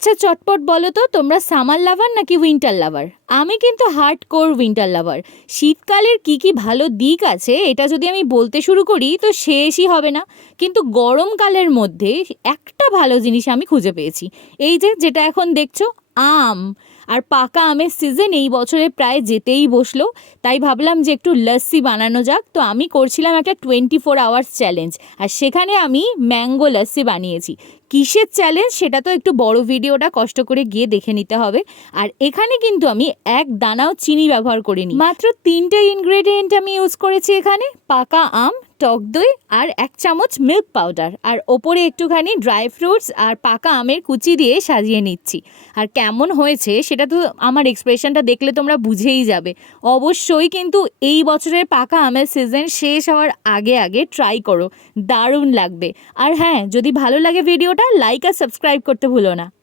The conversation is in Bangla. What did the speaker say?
আচ্ছা চটপট বলো তো, তোমরা সামার লাভার নাকি উইন্টার লাভার আমি কিন্তু হার্ড কোর উইন্টার লাভার শীতকালের কি কি ভালো দিক আছে, এটা যদি আমি বলতে শুরু করি, তো শেষই হবে না। কিন্তু গরমকালের মধ্যে একটা ভালো জিনিস আমি খুঁজে পেয়েছি। এই যে, যেটা এখন দেখছ, আম। আর পাকা আমের সিজন এই বছরে প্রায় যেতেই বসল। তাই ভাবলাম যে একটু লস্যি বানানো যাক। তো আমি করছিলাম একটা টোয়েন্টি ফোর আওয়ার্স চ্যালেঞ্জ আর সেখানে আমি ম্যাঙ্গো লস্যি বানিয়েছি। কিসের চ্যালেঞ্জ সেটা তো একটু বড় ভিডিওটা কষ্ট করে গিয়ে দেখে নিতে হবে। আর এখানে কিন্তু আমি এক দানাও চিনি ব্যবহার করিনি। মাত্র তিনটে ইনগ্রেডিয়েন্ট আমি ইউজ করেছি এখানে। পাকা আম, টক দই আর এক চামচ মিল্ক পাউডার আর ওপরে একটুখানি ড্রাই ফ্রুটস আর পাকা আমের কুচি দিয়ে সাজিয়ে নিচ্ছি। আর কেমন হয়েছে সেটা তো আমার এক্সপ্রেশনটা দেখলে তোমরা বুঝেই যাবে। অবশ্যই কিন্তু এই বছরের পাকা আমের সিজন শেষ হওয়ার আগে আগে ট্রাই করো। দারুণ লাগবে। আর হ্যাঁ যদি ভালো লাগে ভিডিওটা লাইক আর সাবস্ক্রাইব করতে ভুলো না।